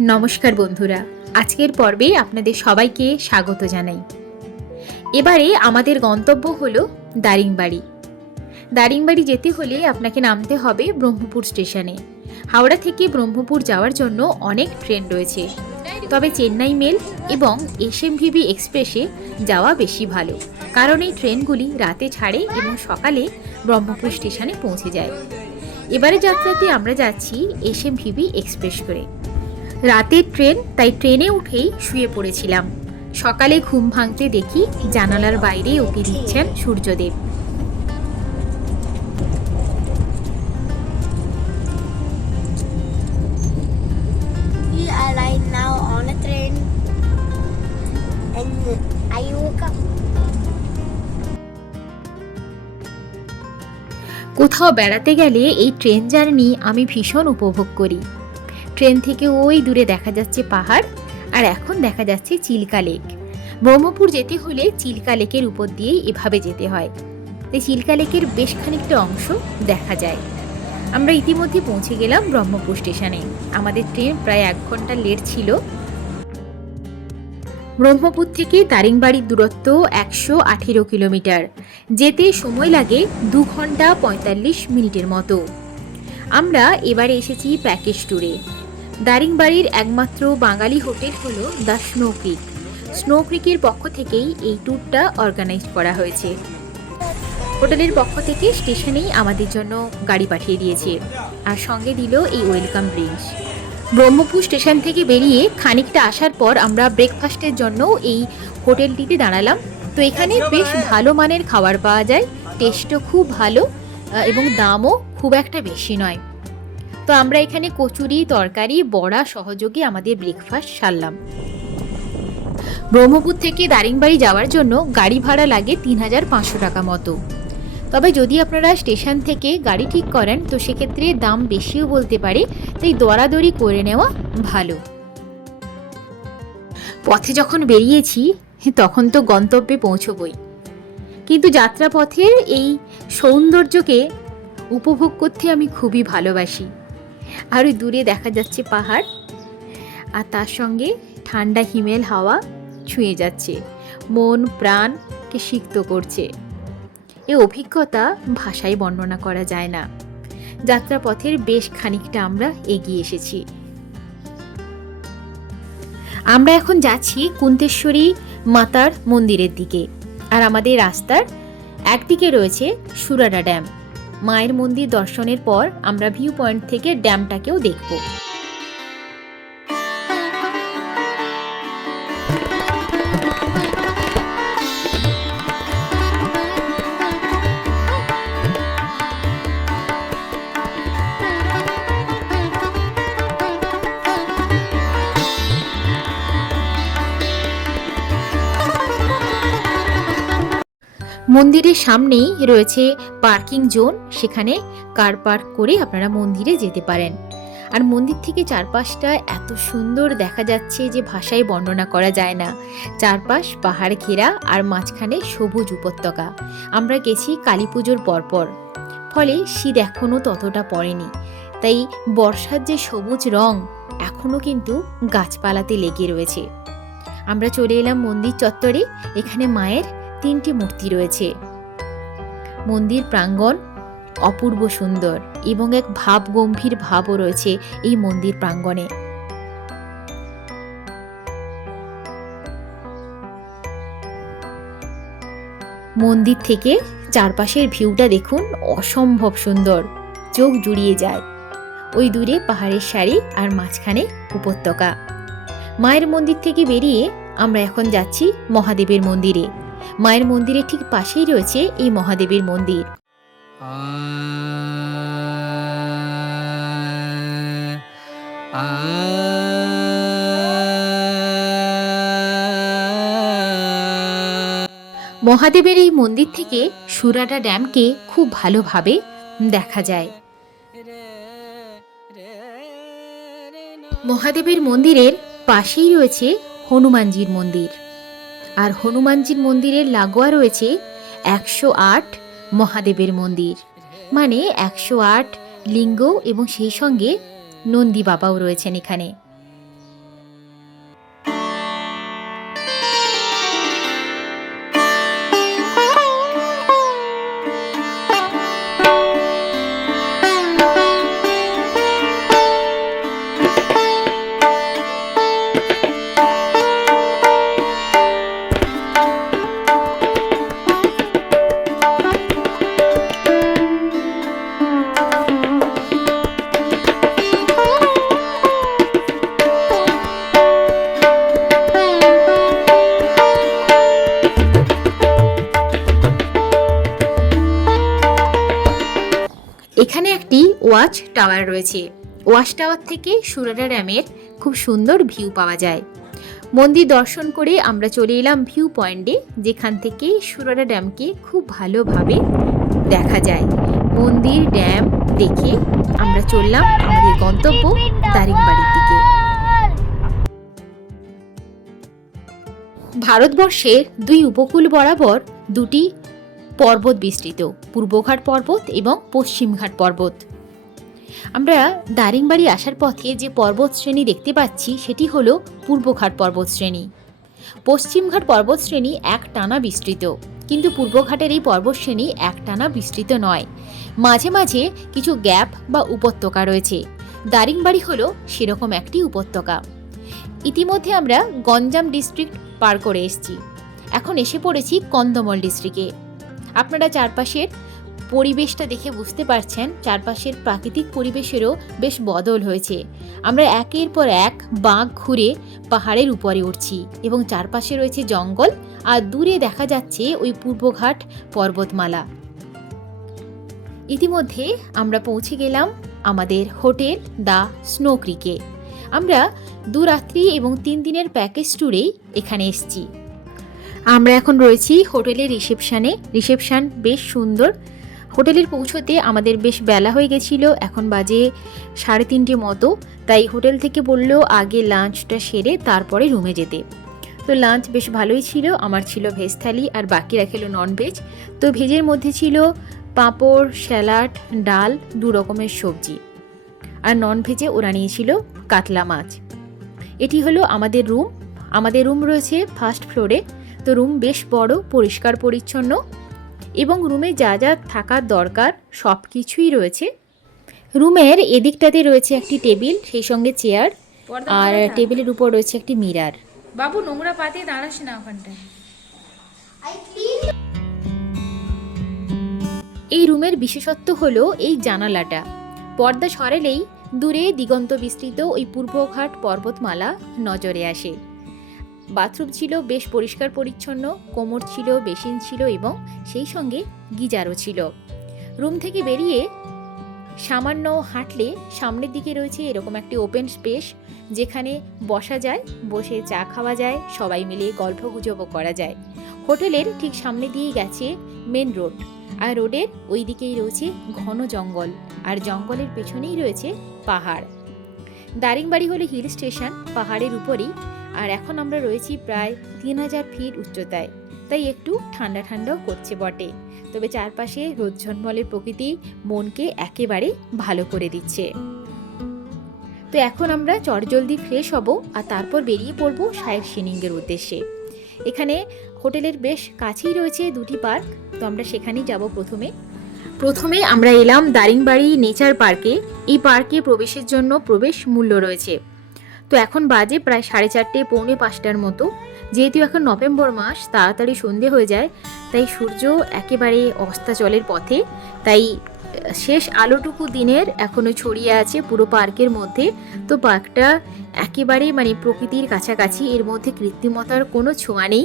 নমস্কার বন্ধুরা। আজকের পর্বে আপনাদের সবাইকে স্বাগত জানাই। এবারে আমাদের গন্তব্য হল দারিংবাড়ি। দারিংবাড়ি যেতে হলে আপনাকে নামতে হবে ব্রহ্মপুর স্টেশনে। হাওড়া থেকে ব্রহ্মপুর যাওয়ার জন্য অনেক ট্রেন রয়েছে। তবে চেন্নাই মেল এবং এস এম এসএমভিবি এক্সপ্রেসে যাওয়া বেশি ভালো, কারণ এই ট্রেনগুলি রাতে ছাড়ে এবং সকালে ব্রহ্মপুর স্টেশনে পৌঁছে যায়। এবারে যাত্রাতে আমরা যাচ্ছি এসএমভিবি এক্সপ্রেস করে। রাতের ট্রেন তাই ট্রেনে উঠেই শুয়ে পড়েছিলাম। সকালে ঘুম ভাঙতে দেখি জানালার বাইরে উঁকি দিচ্ছেন সূর্যদেব. কোথাও বেড়াতে গেলে এই ট্রেন জার্নি আমি ভীষণ উপভোগ করি। ট্রেন থেকে ওই দূরে দেখা যাচ্ছে পাহাড়, আর এখন দেখা যাচ্ছে চিল্কা লেক। ব্রহ্মপুর যেতে হলে চিল্কা লেকের উপর দিয়েই এভাবে যেতে হয়। তাই চিল্কা লেকের বেশ খানিকটা অংশ দেখা যায়। আমরা ইতিমধ্যে পৌঁছে গেলাম ব্রহ্মপুর স্টেশনে। আমাদের ট্রেন প্রায় এক ঘণ্টা লেট ছিল। ব্রহ্মপুর থেকে দারিংবাড়ির দূরত্ব একশো আঠেরো কিলোমিটার। যেতে সময় লাগে দু ঘণ্টা পঁয়তাল্লিশ মিনিটের মতো। আমরা এবারে এসেছি প্যাকেজ ট্যুরে। দারিংবাড়ির একমাত্র বাঙালি হোটেল হলো দ্য স্নো ক্রিক। স্নো ক্রিকের পক্ষ থেকেই এই ট্যুরটা অর্গানাইজ করা হয়েছে। হোটেলের পক্ষ থেকে স্টেশনেই আমাদের জন্য গাড়ি পাঠিয়ে দিয়েছে আর সঙ্গে দিল এই ওয়েলকাম ড্রিঙ্কস। ব্রহ্মপুর স্টেশন থেকে বেরিয়ে খানিকটা আসার পর আমরা ব্রেকফাস্টের জন্য এই হোটেলটিতে দাঁড়ালাম। তো এখানে বেশ ভালো মানের খাবার পাওয়া যায় টেস্টও খুব ভালো এবং দামও খুব একটা বেশি নয়। তো আমরা এখানে কচুরি, তরকারি, বড়া, সহযোগে, আমাদের ব্রেকফাস্ট সারলাম। ব্রহ্মপুর থেকে দারিংবাড়ি যাওয়ার জন্য গাড়ি ভাড়া লাগে তিন হাজার পাঁচশো টাকা মতো। তবে যদি আপনারা স্টেশন থেকে গাড়ি ঠিক করেন, তো সেক্ষেত্রে দাম বেশিও বলতে পারে, তাই দরাদরি করে নেওয়া ভালো। পথে যখন বেরিয়েছি, তখন তো গন্তব্যে পৌঁছবই। কিন্তু যাত্রাপথের এই সৌন্দর্যকে উপভোগ করতে আমি খুবই ভালোবাসি। আর ওই দূরে দেখা যাচ্ছে পাহাড়। আর তার সঙ্গে ঠান্ডা হিমেল হাওয়া ছুঁয়ে যাচ্ছে। মন, প্রাণকে সিক্ত করছে। এ অভিজ্ঞতা ভাষায় বর্ণনা করা যায় না। যাত্রাপথের বেশ খানিকটা আমরা এগিয়ে এসেছি। আমরা এখন যাচ্ছি কুন্তেশ্বরী মাতার মন্দিরের দিকে। আর আমাদের রাস্তার একদিকে রয়েছে সুরাডা ড্যাম। মায়ের মন্দির দর্শনের পর আমরা ভিউ পয়েন্ট থেকে ড্যামটাকেও দেখব। মন্দিরের সামনেই রয়েছে পার্কিং জোন। সেখানে কার পার্ক করে আপনারা মন্দিরে যেতে পারেন। আর মন্দির থেকে চারপাশটা এত সুন্দর দেখা যাচ্ছে যে ভাষায় বর্ণনা করা যায় না। চারপাশ পাহাড় ঘেরা আর মাঝখানে সবুজ উপত্যকা। আমরা গেছি কালী পুজোর পরপর। ফলে শীত এখনও ততটা পড়েনি। তাই বর্ষার যে সবুজ রং এখনও কিন্তু গাছপালাতে লেগে রয়েছে। আমরা চলে এলাম মন্দির চত্বরে। এখানে মায়ের তিনটি মূর্তি রয়েছে। মন্দির প্রাঙ্গণ অপূর্ব সুন্দর এবং এক ভাব গম্ভীর ভাবও রয়েছে এই মন্দির প্রাঙ্গণে। মন্দির থেকে চারপাশের ভিউটা দেখুন, অসম্ভব সুন্দর। চোখ জুড়িয়ে যায়। ওই দূরে পাহাড়ের সারি আর মাঝখানে উপত্যকা। মায়ের মন্দির থেকে বেরিয়ে আমরা এখন যাচ্ছি মহাদেবের মন্দিরে। মায়ের মন্দিরের ঠিক পাশেই রয়েছে এই মহাদেবের মন্দির। মহাদেবের এই মন্দির থেকে সুরাডা ড্যামকে খুব ভালোভাবে দেখা যায়। মহাদেবের মন্দিরের পাশেই রয়েছে হনুমানজির মন্দির। আর হনুমানজির মন্দিরের লাগোয়া রয়েছে একশো আট মহাদেবের মন্দির। মানে একশো আট লিঙ্গ এবং সেই সঙ্গে নন্দী বাবাও রয়েছেন এখানে। ওয়াচ টাওয়ার রয়েছে। ওয়াচ টাওয়ার থেকে সুরাডা ড্যামের খুব সুন্দর ভিউ পাওয়া যায়। মন্দির দর্শন করে আমরা চলে এলাম ভিউ পয়েন্টে, যেখান থেকে সুরাডা ড্যামকে খুব ভালোভাবে দেখা যায়। মন্দির ড্যাম দেখে আমরা চললাম আমাদের গন্তব্য দারিংবাড়ির দিকে। ভারতবর্ষের দুই উপকূল বরাবর দুটি পর্বত বিস্তৃত। পূর্বঘাট পর্বত এবং পশ্চিমঘাট পর্বত। আমরা দারিংবাড়ি আসার পথে যে পর্বত শ্রেণি দেখতে পাচ্ছি, সেটি হলো পূর্বঘাট পর্বত শ্রেণি। পশ্চিমঘাট পর্বত শ্রেণি এক টানা বিস্তৃত, কিন্তু পূর্বঘাটের এই পর্বত শ্রেণি এক টানা বিস্তৃত নয়। মাঝে মাঝে কিছু গ্যাপ বা উপত্যকা রয়েছে। দারিংবাড়ি হলো সেরকম একটি উপত্যকা। ইতিমধ্যে আমরা গঞ্জাম ডিস্ট্রিক্ট পার করে এসেছি। এখন এসে পড়েছি কন্দমল ডিস্ট্রিক্টে। আপনারা চারপাশের পরিবেশটা দেখে বুঝতে পারছেন, চারপাশের প্রাকৃতিক পরিবেশেরও বেশ বদল হয়েছে। আমরা একের পর এক বাঁক ঘুরে পাহাড়ের উপরে উঠছি এবং চারপাশে রয়েছে জঙ্গল আর দূরে দেখা যাচ্ছে ওই পূর্বঘাট পর্বতমালা। ইতিমধ্যে আমরা পৌঁছে গেলাম আমাদের হোটেল দ্য স্নো ক্রিকে। আমরা দু রাত্রি এবং তিন দিনের প্যাকেজ ট্যুরেই এখানে এসেছি। আমরা এখন রয়েছি হোটেলের রিসেপশানে। রিসেপশান বেশ সুন্দর। হোটেলের পৌঁছতে আমাদের বেশ বেলা হয়ে গেছিল, এখন বাজে সাড়ে তিনটে মতো। তাই হোটেল থেকে বলল, আগে লাঞ্চটা সেরে তারপরে রুমে যেতে। তো লাঞ্চ বেশ ভালোই ছিল, আমার ছিল ভেজ থালি আর বাকিরা খেলো নন ভেজ তো ভেজের মধ্যে ছিল পাঁপড়, স্যালাড, ডাল, দু রকমের সবজি। আর নন ভেজে ওরা নিয়েছিল কাতলা মাছ। এটি হলো আমাদের রুম। আমাদের রুম রয়েছে ফার্স্ট ফ্লোরে। তো রুম বেশ বড় পরিষ্কার পরিচ্ছন্ন এবং রুমে যা যা থাকার দরকার সব কিছুই রয়েছে। রুমের এদিকটাতে রয়েছে একটি টেবিল সেই সঙ্গে চেয়ার আর টেবিলের উপর রয়েছে একটি মিরার। বাবু নোংরা পাতিয়ে দাঁড়াস না ওখানটায়। এই রুমের বিশেষত্ব হলো এই জানালাটা। পর্দা সরালেই দূরে দিগন্ত বিস্তৃত ওই পূর্বঘাট পর্বতমালা নজরে আসে। বাথরুম ছিল বেশ পরিষ্কার পরিচ্ছন্ন, কোমর ছিল, বেসিন ছিল এবং সেই সঙ্গে গিজারও ছিল। রুম থেকে বেরিয়ে সামান্য হাঁটলে সামনের দিকে রয়েছে এরকম একটি ওপেন স্পেস যেখানে বসা যায়, বসে চা খাওয়া যায়, সবাই মিলে গল্পগুজবও করা যায়। হোটেলের ঠিক সামনে দিয়েই গেছে মেন রোড আর রোডের ওই দিকেই রয়েছে ঘন জঙ্গল আর জঙ্গলের পেছনেই রয়েছে পাহাড়। দারিংবাড়ি হলো হিল স্টেশন, পাহাড়ের উপরেই আর এখন আমরা রয়েছি প্রায় তিন হাজার ফিট উচ্চতায়, তাই একটু ঠান্ডা ঠান্ডাও করছে বটে। তবে চারপাশে রোদঝলমলের প্রকৃতি মনকে একেবারে ভালো করে দিচ্ছে। তো এখন আমরা চটজলদি ফ্রেশ হব আর তারপর বেরিয়ে পড়ব সাইড সিনিংয়ের উদ্দেশ্যে। এখানে হোটেলের বেশ কাছেই রয়েছে দুটি পার্ক, তো আমরা সেখানেই যাব প্রথমে। প্রথমে আমরা এলাম দারিংবাড়ি নেচার পার্কে। এই পার্কে প্রবেশের জন্য প্রবেশ মূল্য রয়েছে। তো এখন বাজে প্রায় সাড়ে চারটে, পৌনে পাঁচটার মতো। যেহেতু এখন নভেম্বর মাস, তাড়াতাড়ি সন্ধে হয়ে যায়, তাই সূর্য একেবারে অস্তাচলের পথে। তাই শেষ আলোটুকু দিনের এখনও ছড়িয়ে আছে পুরো পার্কের মধ্যে। তো পার্কটা একেবারে মানে প্রকৃতির কাছাকাছি, এর মধ্যে কৃত্রিমতার কোনো ছোঁয়া নেই।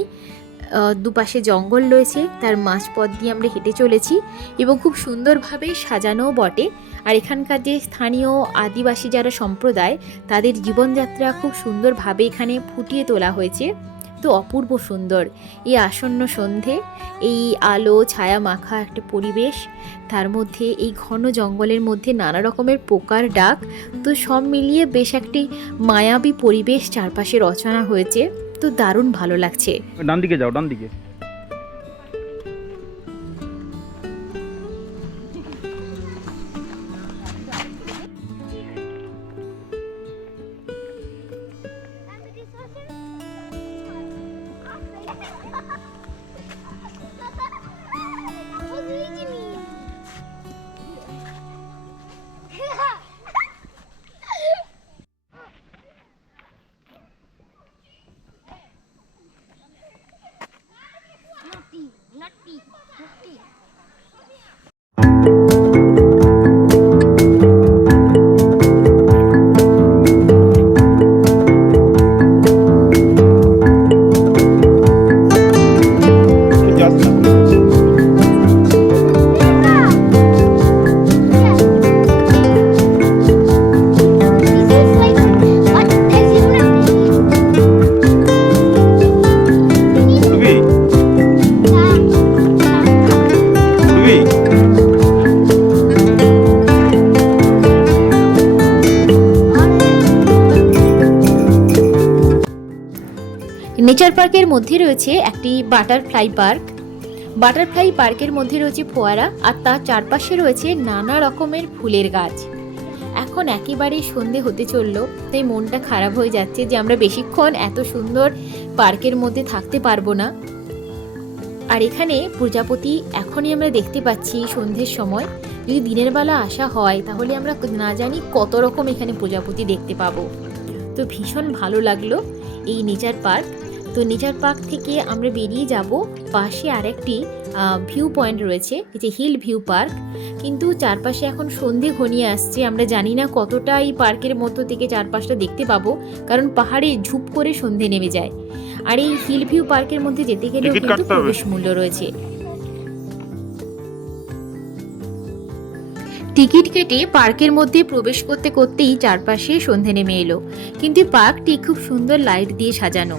দুপাশে জঙ্গল রয়েছে, তার মাঝপথ দিয়ে আমরা হেঁটে চলেছি এবং খুব সুন্দরভাবে সাজানোও বটে। আর এখানকার যে স্থানীয় আদিবাসী যারা সম্প্রদায়, তাদের জীবনযাত্রা খুব সুন্দরভাবে এখানে ফুটিয়ে তোলা হয়েছে। তো অপূর্ব সুন্দর। এই আসন্ন সন্ধে, এই আলো ছায়া মাখা একটা পরিবেশ, তার মধ্যে এই ঘন জঙ্গলের মধ্যে নানা রকমের পোকার ডাক, তো সব মিলিয়ে বেশ একটি মায়াবী পরিবেশ চারপাশে রচনা হয়েছে। তো দারুণ ভালো লাগছে। ডান দিকে যাও ডান দিকে পার্কের মধ্যে রয়েছে একটি বাটারফ্লাই পার্ক। বাটারফ্লাই পার্কের মধ্যে রয়েছে ফোয়ারা আর তার চারপাশে রয়েছে নানা রকমের ফুলের গাছ। এখন একেবারেই সন্ধে হতে চলল, তাই মনটা খারাপ হয়ে যাচ্ছে যে আমরা বেশিক্ষণ এত সুন্দর পার্কের মধ্যে থাকতে পারব না। আর এখানে প্রজাপতি এখনই আমরা দেখতে পাচ্ছি সন্ধ্যের সময়। যদি দিনের বেলা আসা হয়, তাহলে আমরা না জানি কত রকম এখানে প্রজাপতি দেখতে পাবো। তো ভীষণ ভালো লাগল এই নেচার পার্ক। তো নেচার পার্ক থেকে আমরা বেরিয়ে যাব। পাশে আরেকটি ভিউ পয়েন্ট রয়েছে যে হিল ভিউ পার্ক। কিন্তু চারপাশে এখন সন্ধে ঘনিয়ে আসছে আমরা জানি না কতটা এই পার্কের মধ্য থেকে চারপাশটা দেখতে পাবো কারণ পাহাড়ে ঝুপ করে সন্ধে নেমে যায়। আর এই হিল ভিউ পার্কের মধ্যে যেতে গেলেও কিন্তু প্রবেশ মূল্য রয়েছে। টিকিট কেটে পার্কের মধ্যে প্রবেশ করতে করতেই চারপাশে সন্ধে নেমে এলো। কিন্তু পার্কটি খুব সুন্দর লাইট দিয়ে সাজানো।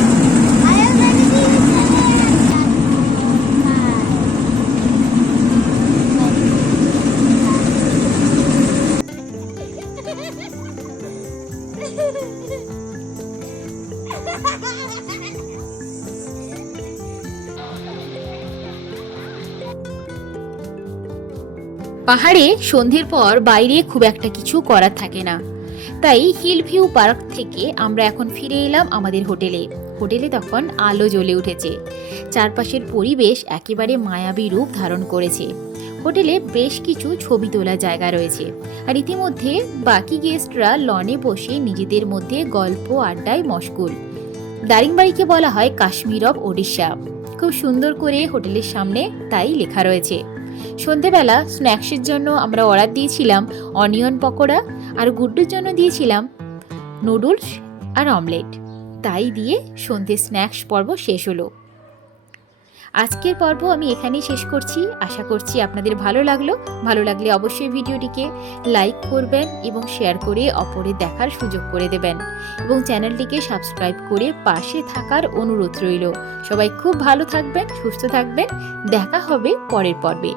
পাহাড়ে সন্ধ্যের পর বাইরে খুব একটা কিছু করার থাকে না। তাই হিল ভিউ পার্ক থেকে আমরা এখন ফিরে এলাম আমাদের হোটেলে। হোটেলে তখন আলো জ্বলে উঠেছে। চারপাশের পরিবেশ একেবারে মায়াবী রূপ ধারণ করেছে। হোটেলে বেশ কিছু ছবি তোলার জায়গা রয়েছে। আর ইতিমধ্যে বাকি গেস্টরা লনে বসে নিজেদের মধ্যে গল্প, আড্ডায় মশগুল। দারিংবাড়িকে বলা হয় কাশ্মীর অব ওড়িশা। খুব সুন্দর করে হোটেলের সামনে তাই লেখা রয়েছে। সন্ধেবেলা স্ন্যাক্সের জন্য আমরা অর্ডার দিয়েছিলাম অনিয়ন পকোড়া আর গুড্ডুর জন্য দিয়েছিলাম নুডলস আর অমলেট। তাই দিয়ে সন্ধে স্ন্যাক্স পর্ব শেষ হলো। আজকের পর্ব আমি এখানেই শেষ করছি। আশা করছি আপনাদের ভালো লাগল। ভালো লাগলে অবশ্যই ভিডিওটিকে লাইক করবেন এবং শেয়ার করে অপরের দেখার সুযোগ করে দেবেন এবং চ্যানেলটিকে সাবস্ক্রাইব করে পাশে থাকার অনুরোধ রইল। সবাই খুব ভালো থাকবেন, সুস্থ থাকবেন। দেখা হবে পরের পর্বে।